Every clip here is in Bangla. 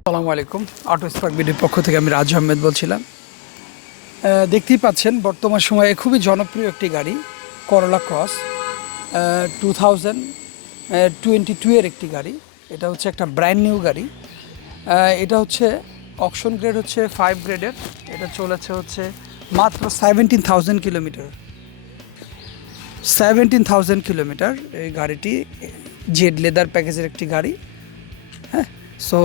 আসসালামু আলাইকুম। অটো স্পার্ক বিডির পক্ষ থেকে আমি রাজু আহমেদ বলছিলাম। দেখতেই পাচ্ছেন, বর্তমান সময়ে খুবই জনপ্রিয় একটি গাড়ি Corolla cross two thousand twenty two এর একটি গাড়ি। এটা হচ্ছে একটা ব্র্যান্ড নিউ গাড়ি। এটা হচ্ছে অকশন গ্রেড হচ্ছে ফাইভ গ্রেডের এটা চলেছে হচ্ছে মাত্র seventeen thousand kilometer. Seventeen thousand kilometer এই গাড়িটি জেড লেদার প্যাকেজের একটি গাড়ি। হ্যাঁ সো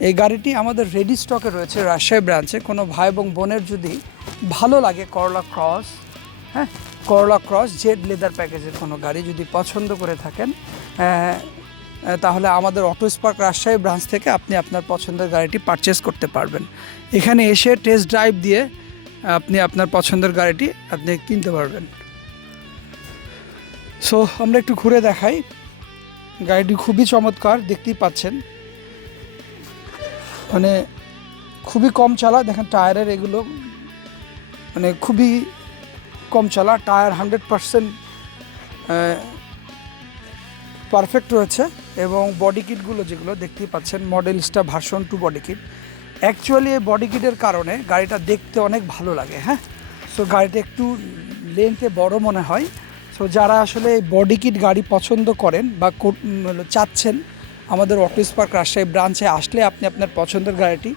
এই গাড়িটি আমাদের রেডি স্টকে রয়েছে রাজশাহী ব্রাঞ্চে কোনো ভাই এবং বোনের যদি ভালো লাগে করলা ক্রস হ্যাঁ? করলা ক্রস জেড লেদার প্যাকেজের কোনো গাড়ি যদি পছন্দ করে থাকেন তাহলে আমাদের অটো স্পার্ক রাজশাহী ব্রাঞ্চ থেকে আপনি আপনার পছন্দের গাড়িটি পারচেস করতে পারবেন। এখানে এসে টেস্ট ড্রাইভ দিয়ে আপনি আপনার পছন্দের গাড়িটি আপনি কিনতে পারবেন। সো আমরা একটু ঘুরে দেখাই। গাড়িটি খুবই চমৎকার, দেখতেই পাচ্ছেন। মানে খুবই কম চালা, দেখেন টায়ারের এগুলো মানে খুবই কম চালা, টায়ার হান্ড্রেড পারসেন্ট পারফেক্ট রয়েছে এবং বডি কিটগুলো যেগুলো দেখতেই পাচ্ছেন মডেলসটা version two body kit actually এই বডি কিটের কারণে গাড়িটা দেখতে অনেক ভালো লাগে হ্যাঁ? সো গাড়িটা একটু লেন্থে বড় মনে হয়। সো যারা আসলে বডি কিট গাড়ি পছন্দ করেন বা চাচ্ছেন আমাদের অটো স্পার্ক রাজশাহী ব্রাঞ্চে আসলে আপনি আপনার পছন্দের গাড়িটি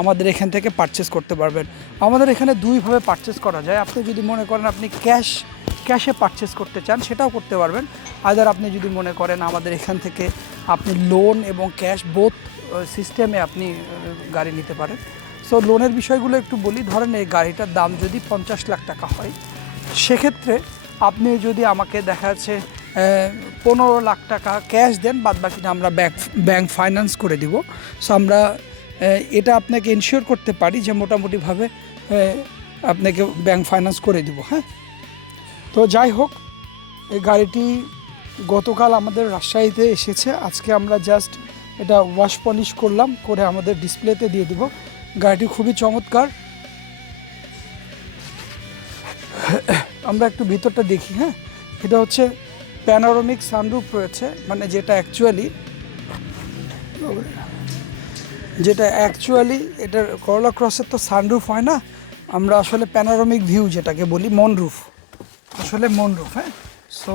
আমাদের এখান থেকে পারচেস করতে পারবেন। আমাদের এখানে দুইভাবে পারচেস করা যায়। আপনি যদি মনে করেন আপনি ক্যাশ ক্যাশে পারচেস করতে চান, সেটাও করতে পারবেন। আদার আপনি যদি মনে করেন আমাদের এখান থেকে আপনি লোন এবং ক্যাশ বোথ সিস্টেমে আপনি গাড়ি নিতে পারেন। সো লোনের বিষয়গুলো একটু বলি। ধরেন এই গাড়িটার দাম যদি পঞ্চাশ লাখ টাকা হয়, সেক্ষেত্রে আপনি যদি আমাকে দেখা যাচ্ছে পনেরো লাখ টাকা ক্যাশ দেন বাদ বাকিটা আমরা ব্যাংক ব্যাংক ফাইন্যান্স করে দিব। সো আমরা এটা আপনাকে ইনশিওর করতে পারি যে মোটামুটিভাবে আপনাকে ব্যাংক ফাইন্যান্স করে দিব হ্যাঁ? তো যাই হোক, এই গাড়িটি গতকাল আমাদের রাজশাহীতে এসেছে। আজকে আমরা জাস্ট এটা ওয়াশ পলিশ করলাম, করে আমাদের ডিসপ্লেতে দিয়ে দিব। গাড়িটি খুবই চমৎকার। আমরা একটু ভিতরটা দেখি হ্যাঁ? এটা হচ্ছে প্যানোরামিক সানরুফ রয়েছে মানে যেটা অ্যাকচুয়ালি যেটা অ্যাকচুয়ালি এটা করলা ক্রসের তো সানরুফ হয় না, আমরা আসলে প্যানোরামিক ভিউ যেটাকে বলি মনরুফ আসলে মনরুফ হ্যাঁ? সো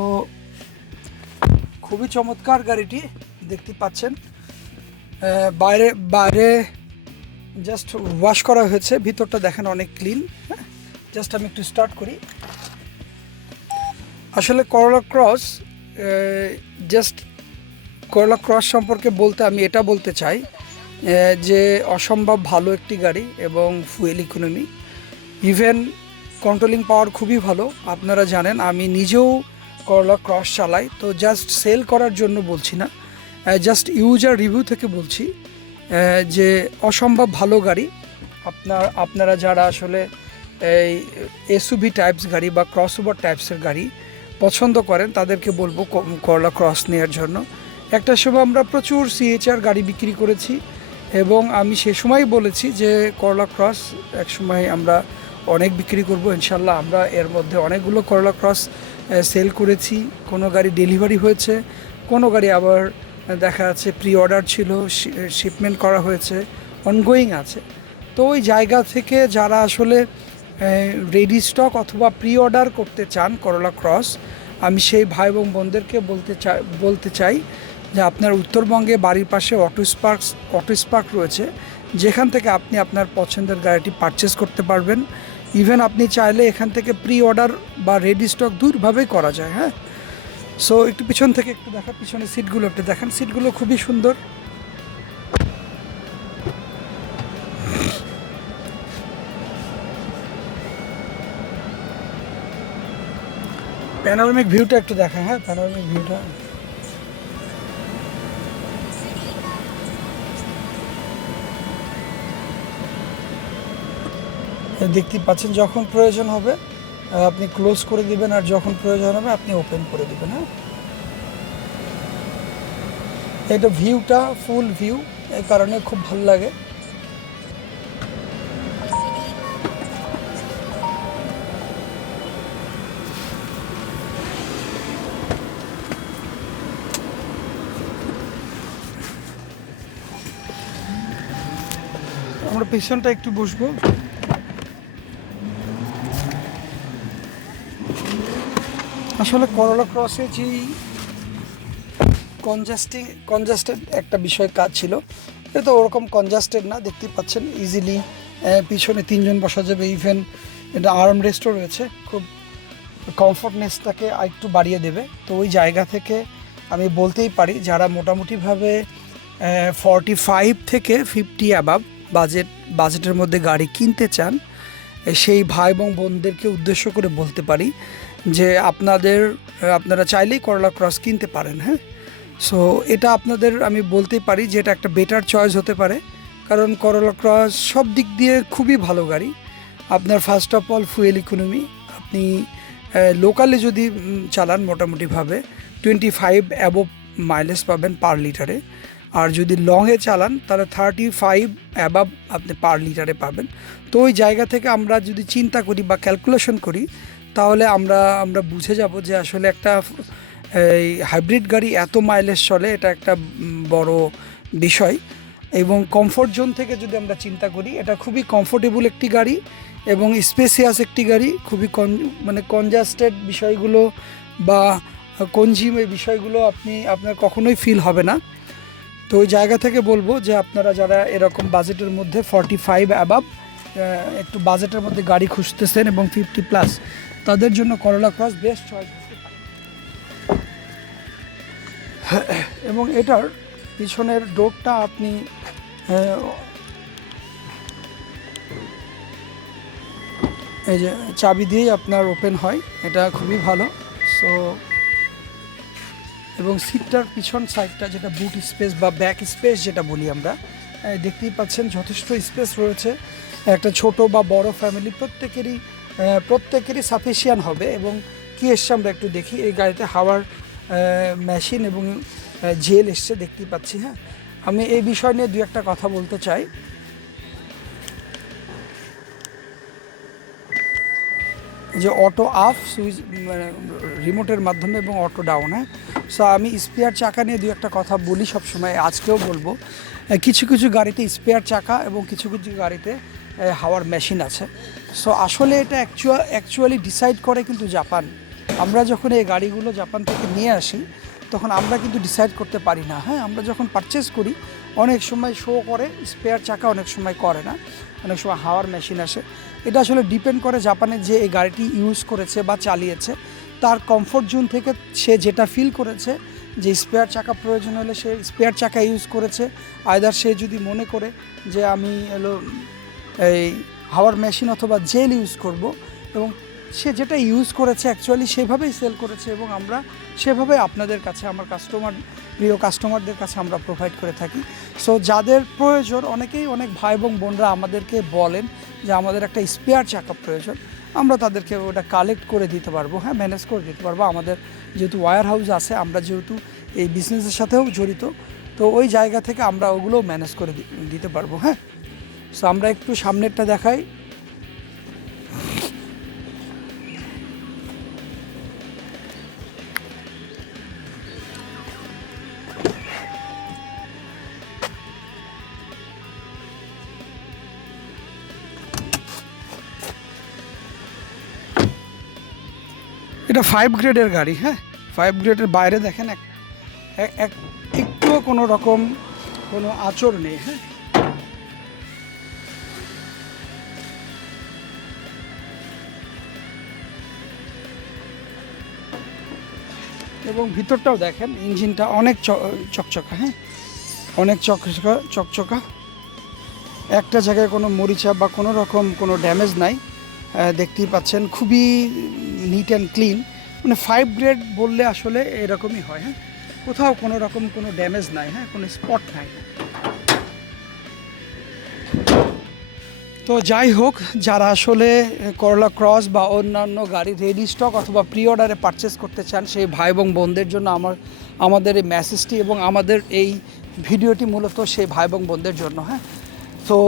খুবই চমৎকার গাড়িটি দেখতে পাচ্ছেন। বাইরে বাইরে জাস্ট ওয়াশ করা হয়েছে, ভিতরটা দেখেন অনেক ক্লিন হ্যাঁ? জাস্ট আমি একটু স্টার্ট করি। আসলে করলা ক্রস জাস্ট করলা ক্রস সম্পর্কে বলতে আমি এটা বলতে চাই যে অসম্ভব ভালো একটি গাড়ি এবং fuel economy even controlling power খুবই ভালো, আপনারা জানেন, আমি নিজেও করলা ক্রস চালাই, তো জাস্ট সেল করার জন্য বলছি না জাস্ট ইউজার রিভিউ থেকে বলছি যে অসম্ভব ভালো গাড়ি। আপনার, আপনারা যারা আসলে এই এসুভি টাইপস গাড়ি বা ক্রস ওভার টাইপসের গাড়ি পছন্দ করেন, তাদেরকে বলব করলা ক্রস নেওয়ার জন্য। একটা সময় আমরা প্রচুর সিএচআর গাড়ি বিক্রি করেছি এবং আমি সে সময় বলেছি যে করলা ক্রস এক সময় আমরা অনেক বিক্রি করব, ইনশাল্লাহ আমরা এর মধ্যে অনেকগুলো করলা ক্রস সেল করেছি। কোনো গাড়ি ডেলিভারি হয়েছে, কোনো গাড়ি আবার দেখা যাচ্ছে প্রি অর্ডার ছিল শিপমেন্ট করা হয়েছে অনগোয়িং আছে। তো ওই জায়গা থেকে যারা আসলে রেডি স্টক অথবা প্রি অর্ডার করতে চান করলা ক্রস আমি সেই ভাই এবং বোনদেরকে বলতে চাই বলতে চাই যে আপনার উত্তরবঙ্গে বাড়ির পাশে অটো স্পার্কস অটো স্পার্ক রয়েছে, যেখান থেকে আপনি আপনার পছন্দের গাড়িটি পারচেস করতে পারবেন। ইভেন আপনি চাইলে এখান থেকে প্রি অর্ডার বা রেডি স্টক দুইভাবেই করা যায় হ্যাঁ? সো একটু পিছন থেকে একটু দেখা পিছনে সিটগুলো একটু দেখেন। সিটগুলো খুবই সুন্দর। প্যানোরামিক ভিউটা একটু দেখা হ্যাঁ প্যানোরামিক ভিউটা দেখতেই পাচ্ছেন যখন প্রয়োজন হবে আপনি ক্লোজ করে দিবেন আর যখন প্রয়োজন হবে, আপনি ওপেন করে দিবেন হ্যাঁ। এটা ভিউটা ফুল ভিউ এই কারণে খুব ভালো লাগে। আমরা পেছনটা একটু বসবো। আসলে করলা ক্রসে যেই কনজাস্টিং কনজাস্টেড একটা বিষয় কাজ ছিল এটা তো ওরকম কনজাস্টেড না, দেখতে পাচ্ছেন ইজিলি পিছনে তিনজন বসা যাবে ইভেন এটা আরাম রেস্টও রয়েছে, খুব কমফর্টনেসটাকে আরেকটু বাড়িয়ে দেবে। তো ওই জায়গা থেকে আমি বলতেই পারি, যারা মোটামুটিভাবে ফর্টি ফাইভ থেকে ফিফটি অ্যাবাব বাজেট, বাজেটের মধ্যে গাড়ি কিনতে চান সেই ভাই এবং বোনদেরকে উদ্দেশ্য করে বলতে পারি যে আপনাদের, আপনারা চাইলেই করলা ক্রস কিনতে পারেন হ্যাঁ? সো এটা আপনাদের আমি বলতেই পারি যে এটা একটা বেটার চয়েস হতে পারে, কারণ করলা ক্রস সব দিক দিয়ে খুবই ভালো গাড়ি। আপনার first of all fuel economy আপনি লোকালে যদি চালান মোটামুটিভাবে টোয়েন্টি ফাইভ অ্যাবভ মাইলেজ পাবেন পার লিটারে আর যদি লংয়ে চালান, তাহলে থার্টি ফাইভ অ্যাবাব আপনি পার লিটারে পাবেন। তো ওই জায়গা থেকে আমরা যদি চিন্তা করি বা ক্যালকুলেশন করি, তাহলে আমরা আমরা বুঝে যাব যে আসলে একটা, এই হাইব্রিড গাড়ি এত মাইলেজ চলে, এটা একটা বড় বিষয়। এবং কমফোর্ট জোন থেকে যদি আমরা চিন্তা করি, এটা খুবই কমফোর্টেবল একটি গাড়ি এবং স্পেসিয়াস একটি গাড়ি, খুবই কন মানে কনজাস্টেড বিষয়গুলো বা কনজিউম এই বিষয়গুলো আপনি, আপনার কখনোই ফিল হবে না। তো ওই জায়গা থেকে বলব যে আপনারা যারা এরকম বাজেটের মধ্যে ফর্টি ফাইভ অ্যাবাব একটু বাজেটের মধ্যে গাড়ি খুঁজতেছেন এবং ফিফটি প্লাস তাদের জন্য করলা ক্রস বেস্ট চয়েস এবং এটার পিছনের ডোরটা আপনি এই যে চাবি দিয়েই আপনার ওপেন হয়, এটা খুবই ভালো। সো এবং সিটটার পিছন সাইডটা যেটা বুট স্পেস বা ব্যাক স্পেস যেটা বলি আমরা দেখতেই পাচ্ছেন যথেষ্ট স্পেস রয়েছে। একটা ছোট বা বড় ফ্যামিলি প্রত্যেকেরই প্রত্যেকেরই সাফিসিয়ান হবে এবং কি এসছে আমরা একটু দেখি। এই গাড়িতে হাওয়ার মেশিন এবং জেল এসছে, দেখতেই পাচ্ছি হ্যাঁ। আমি এই বিষয় নিয়ে দু একটা কথা বলতে চাই। যে অটো আফ সুইচ রিমোটের মাধ্যমে এবং অটো ডাউন হ্যাঁ সো আমি স্পেয়ার চাকা নিয়ে দু একটা কথা বলি সবসময়, আজকেও বলব। কিছু কিছু গাড়িতে স্পেয়ার চাকা এবং কিছু কিছু গাড়িতে হাওয়ার মেশিন আছে। সো আসলে এটা অ্যাকচুয়াল অ্যাকচুয়ালি ডিসাইড করে কিন্তু জাপান আমরা যখন এই গাড়িগুলো জাপান থেকে নিয়ে আসি তখন আমরা কিন্তু ডিসাইড করতে পারি না। হ্যাঁ আমরা যখন পারচেস করি, অনেক সময় শো করে স্পেয়ার চাকা অনেক সময় করে না। অনেক সময় হাওয়ার মেশিন আসে। এটা আসলে ডিপেন্ড করে জাপানে যে এই গাড়িটি ইউজ করেছে বা চালিয়েছে। তার কমফোর্ট জোন থেকে সে যেটা ফিল করেছে, যে স্পেয়ার চাকা প্রয়োজন হলে সে স্পেয়ার চাকা ইউজ করেছে। আয়দার সে যদি মনে করে যে আমি এলো এই হাওয়ার মেশিন অথবা জেল ইউজ করব এবং সে যেটা ইউজ করেছে অ্যাকচুয়ালি সেভাবেই সেল করেছে এবং আমরা সেভাবে আপনাদের কাছে, আমার কাস্টমার প্রিয় কাস্টমারদের কাছে আমরা প্রোভাইড করে থাকি। সো যাদের প্রয়োজন, অনেকেই অনেক ভাই এবং বোনরা আমাদেরকে বলেন যে আমাদের একটা স্পেয়ার চাকা প্রয়োজন, আমরা তাদেরকে ওটা কালেক্ট করে দিতে পারব হ্যাঁ ম্যানেজ করে দিতে পারব। আমাদের যেহেতু ওয়্যার হাউস আছে, আমরা যেহেতু এই বিজনেসের সাথেও জড়িত, তো ওই জায়গা থেকে আমরা ওগুলো ম্যানেজ করে দিতে পারব হ্যাঁ। সো আমরা একটু সামনেরটা দেখাই। এটা ফাইভ গ্রেডের গাড়ি হ্যাঁ? ফাইভ গ্রেডের বাইরে দেখেন এক, এক- এক, একটুও কোনো রকম কোনো আচর নেই হ্যাঁ? এবং ভিতরটাও দেখেন, ইঞ্জিনটা অনেক চকচকা হ্যাঁ? অনেক চকচকা চকচকা। একটা জায়গায় কোনো মরিচা বা কোনো রকম কোনো ড্যামেজ নাই। দেখতেই পাচ্ছেন, খুবই নিট অ্যান্ড ক্লিন মানে ফাইভ গ্রেড বললে আসলে এরকমই হয় হ্যাঁ? কোথাও কোনো রকম কোনো ড্যামেজ নাই হ্যাঁ? কোনো স্পট নাই। তো যাই হোক, যারা আসলে করলা ক্রস বা অন্যান্য গাড়ি রেডি স্টক অথবা প্রি অর্ডারে পারচেস করতে চান, সেই ভাই এবং বোনদের জন্য আমার, আমাদের এই মেসেজটি এবং আমাদের এই ভিডিওটি মূলত সেই ভাই এবং বোনদের জন্য হ্যাঁ? তো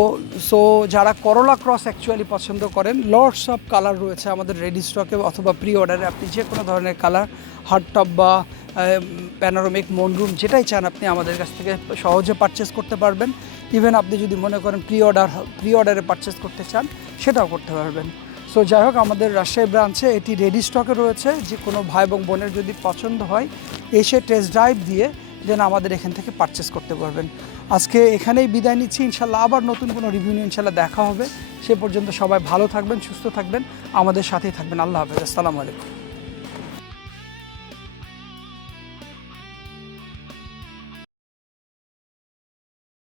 সো যারা করলা ক্রস অ্যাকচুয়ালি পছন্দ করেন লর্ডস অফ কালার রয়েছে আমাদের রেডি স্টকে অথবা প্রি অর্ডারে আপনি যে কোনো ধরনের কালার টপ বা প্যানোরামিক মনরুম যেটাই চান আপনি আমাদের কাছ থেকে সহজে পারচেস করতে পারবেন। ইভেন আপনি যদি মনে করেন প্রি অর্ডার প্রি অর্ডারে পারচেস করতে চান, সেটাও করতে পারবেন। সো যাই হোক, আমাদের রাজশাহী ব্রাঞ্চে এটি রেডি স্টকে রয়েছে। যে কোনো ভাই এবং বোনের যদি পছন্দ হয়, এসে টেস্ট ড্রাইভ দিয়ে দেন আমাদের এখান থেকে পারচেস করতে পারবেন। আজকে এখানেই বিদায় নিচ্ছি, ইনশাল্লাহ আবার নতুন কোনো রিভিউ নিয়ে ইনশাল্লাহ দেখা হবে। সে পর্যন্ত সবাই ভালো থাকবেন, সুস্থ থাকবেন, আমাদের সাথেই থাকবেন। আল্লাহ হাফেজ, আসসালামু আলাইকুম।